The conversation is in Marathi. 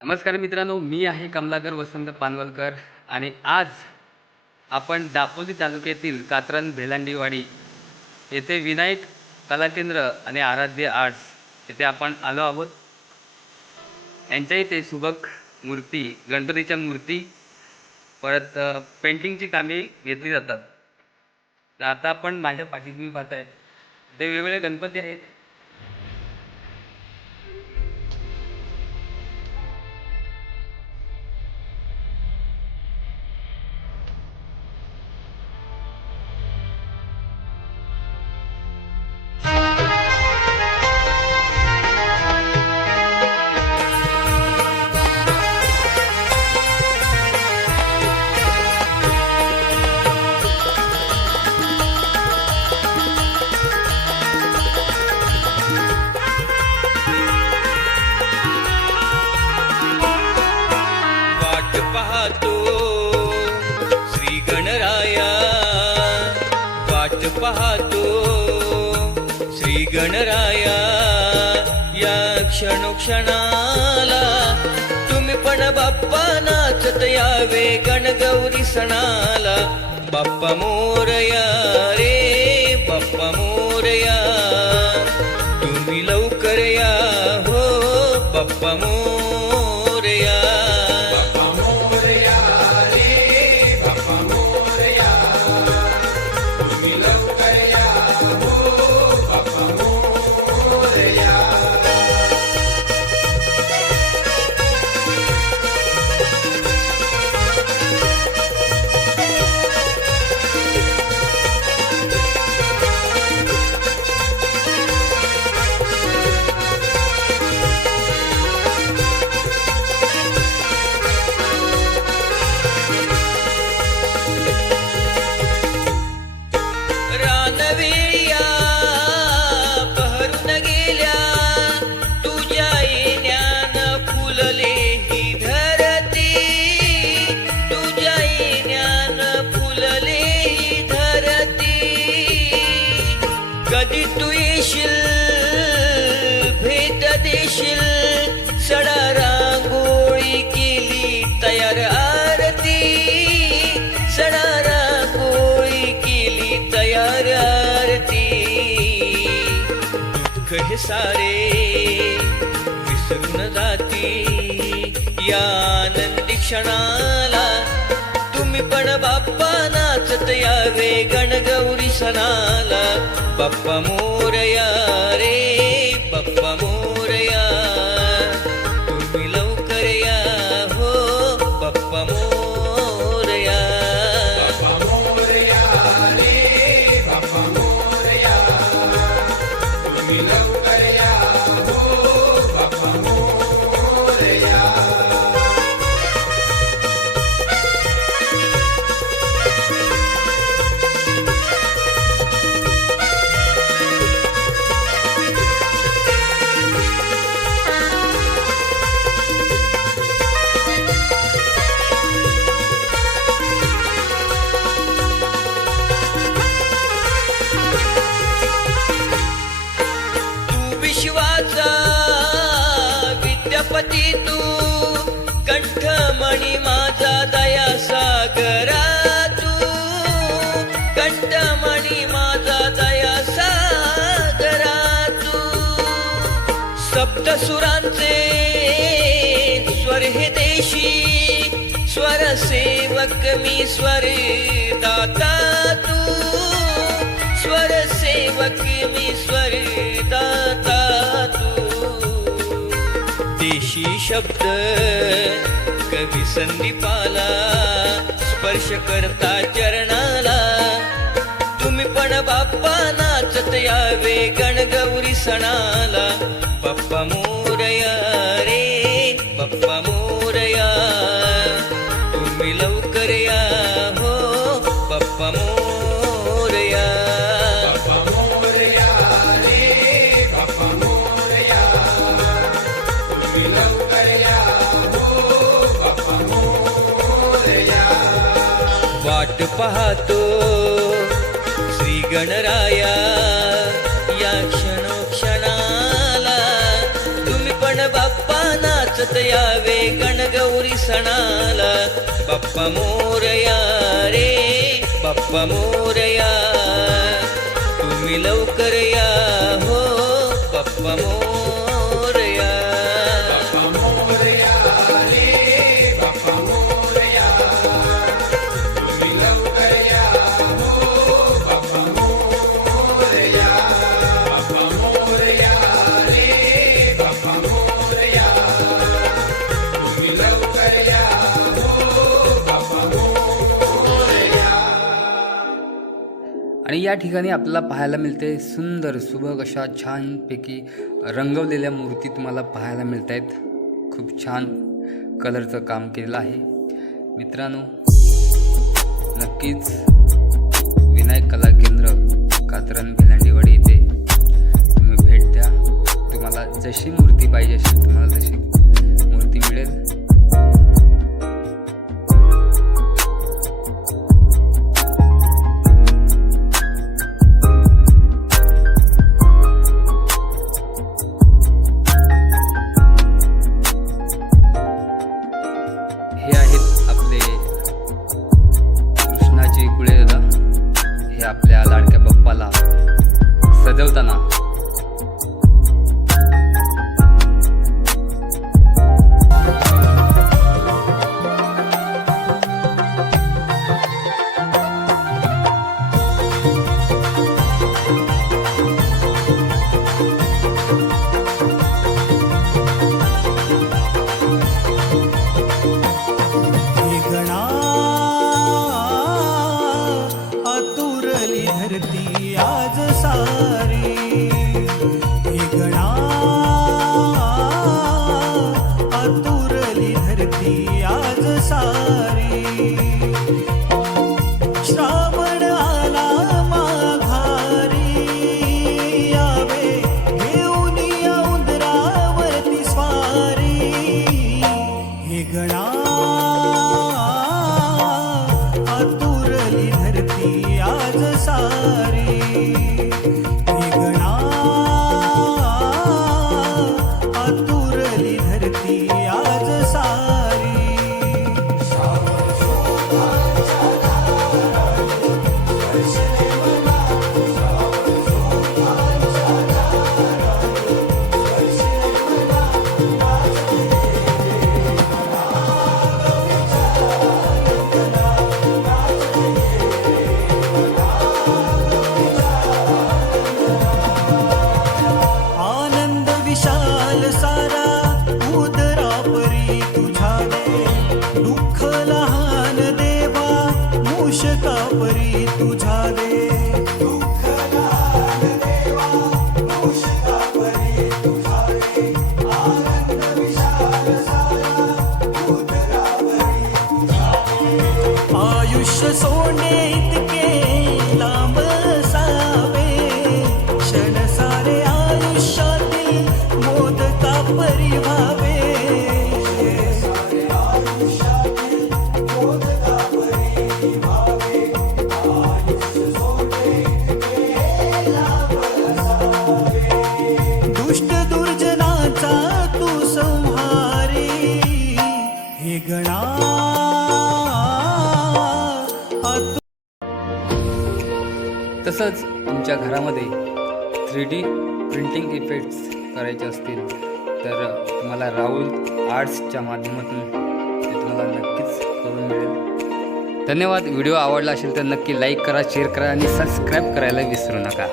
नमस्कार मित्रांनो, मी आहे कमलाकर वसंत पानवलकर आणि आज आपण दापोली तालुक्यातील कात्रज भेलांडीवाडी येथे विनायक कला केंद्र आणि आराध्य आर्ट्स येथे आपण आलो आहोत. यांच्या इथे सुबक मूर्ती, गणपतीच्या मूर्ती, परत पेंटिंगची कामे घेतली जातात. तर आता आपण माझ्या पाठी तुम्ही पाहताय ते वेगवेगळे गणपती आहेत. वाट पाहतो श्री गणराया, वाट पाहतो श्री गणराया. या क्षणोक्षणाला तुम्ही पण बाप्पा नाचत यावे गणगौरी सणाला. बाप्पा मोरया रे बाप्पा मोरया, तुम्ही लवकर या हो बाप्पा मोरया. रानवेळिया बहरून गेल्या, तुझ्या येण्यानं फुलले ही धरती, तुझ्या येण्यानं फुलले ही धरती. कधी तू येशील भेट देशील, सडा रांगोळी केली तयार आरती, सडा रांगोळी केली तयार आरती. दुःख हे सारे विसरून जाती या आनंदी क्षणाला. तुम्ही पण बाप्पा नाचत यावे गणगौरी सणाला. बाप्पा मोरया रे बाप्पा मोरया, तुम्ही लवकर या हो बाप्पा मोरया. विश्वाचा विद्यापती तू, कंठमणी माझा दया सागरा तू, कंठमणी माझा दया सागरा तू. सप्तसुरांचे स्वर हे देशी, स्वर सेवक मी स्वर दाता तू, स्वर सेवक मी स्वर दाता तू. देशी शब्द कवी संदीपाला, स्पर्श करता चरणाला. तुम्ही पण बाप्पा नाचत यावे गणगौरी सणाला. बाप्पा मोरया रे बाप्पा मोरया, तुम्ही लवकर या हो बाप्पा मोरया. वाट पाहतो श्री गणराया या क्षणोक्षणाला. तुम्ही पण बाप्पा नाचत घरात यावे गणगौरी सणाला. बाप्पा मोरया रे बाप्पा मोरया, तुम्ही लवकर या हो बाप्पा मोरया. आणि या ठिकाणी आपल्याला पाहायला मिळते सुंदर सुबक अशा छानपैकी रंगवलेल्या मूर्ती तुम्हाला पाहायला मिळत आहेत. खूप छान कलरचं काम केलेलं आहे. मित्रांनो, नक्कीच विनायक कला केंद्र कात्रज भिलांडीवाडी येथे तुम्ही भेट द्या. तुम्हाला जशी मूर्ती पाहिजे असेल तुम्हाला तशी मूर्ती मिळेल. हे आहेत आपले कृष्णाचे कुळे दादा. हे आपल्या लाडक्या बाप्पाला सजवताना आतुरली धरती आज सारी. हे गणा आतुरली धरती आज सारी. श्रावण आला माघारी, यावे घेऊन या उंदरावरती स्वारी. हे गणा आतुरली धरती आज सारी. हे गणा आतुरली धरती आज सारी. आनंद विशाल सारा उदरापरी तुझ्या दे. दुःख लहान देवा मूषकापरी तुझ्या दे. दुःख लहान देवा मूषकापरी तुझ्या दे. आनंद विशाल सारा उदरापरी तुझ्या दे. आयुष्य सोने इतके लांब सावे, क्षण सारे आयुष्यातील मोदका परिभावे. दुष्ट दुर्जनाचा तू संहारी. हे गणा तसंच तुमच्या घरामध्ये 3D प्रिंटिंग इफेक्ट्स करायचे असतील तर तुम्हाला राहुल आर्ट्सच्या माध्यमातून ते तुम्हाला नक्कीच करून मिळेल. धन्यवाद. व्हिडिओ आवडला असेल तर नक्की लाईक करा, शेअर करा आणि सबस्क्राईब करायला विसरू नका.